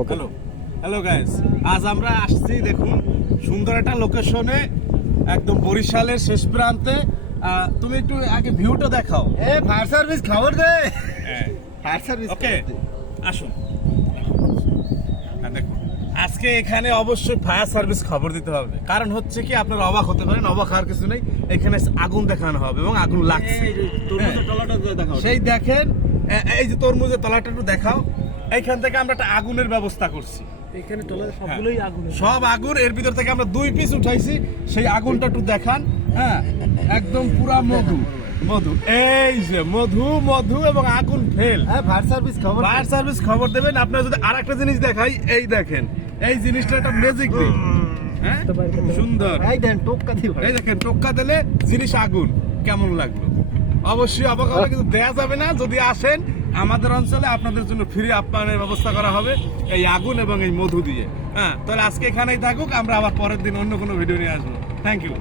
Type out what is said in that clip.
ওকে। Hello hello guys, আজ আমরা আসছি দেখুন সুন্দর একটা লোকেশনে, একদম বরিশালের শেষ প্রান্তে। তুমি একটু আগে ভিউটা দেখাও। ফায়ার সার্ভিস খবর দে। হ্যাঁ, ফায়ার সার্ভিস ওকে, আসুন। দেখুন আজকে এখানে অবশ্যই ফায়ার সার্ভিস খবর দিতে হবে, কারণ হচ্ছে কি আপনারা অবাক হতে পারেন, অবাক হওয়ার কিছু নেই। এখানে আগুন দেখানো হবে এবং আগুন লাগছে। সেই দেখেন, এই যে তরমুজের তলাটা একটু দেখাও। এইখান থেকে আমরা একটা আগুনের ব্যবস্থা করছি। এখানে টলার সবগুলোই আগুন। সব আগুন, এর ভিতর থেকে আমরা 2 পিস উঠাইছি। সেই আগুনটা একটু দেখান। হ্যাঁ, একদম পুরা মধু মধু, এই যে মধু মধু এবং আগুন ফেল। ফায়ার সার্ভিস খবর। ফায়ার সার্ভিস খবর দেবেন। আপনারা যদি আরেকটা জিনিস দেখাই, এই দেখেন, এই জিনিসটা একটা ম্যাজিক দিক। হ্যাঁ, সুন্দর। এই দেন টোক্কা দিও। এই দেখেন, টোক্কা দিলে জিনিস আগুন কেমন লাগলো। অবশ্যই অবাক হলে কিন্তু দেয়া যাবে না। যদি আসেন আমাদের অঞ্চলে, আপনাদের জন্য ফ্রি আপ্যায়নের ব্যবস্থা করা হবে এই আগুন এবং এই মধু দিয়ে। হ্যাঁ, তাহলে আজকে এখানেই থাকুক, আমরা আবার পরের দিন অন্য কোনো ভিডিও নিয়ে আসবো। Thank you.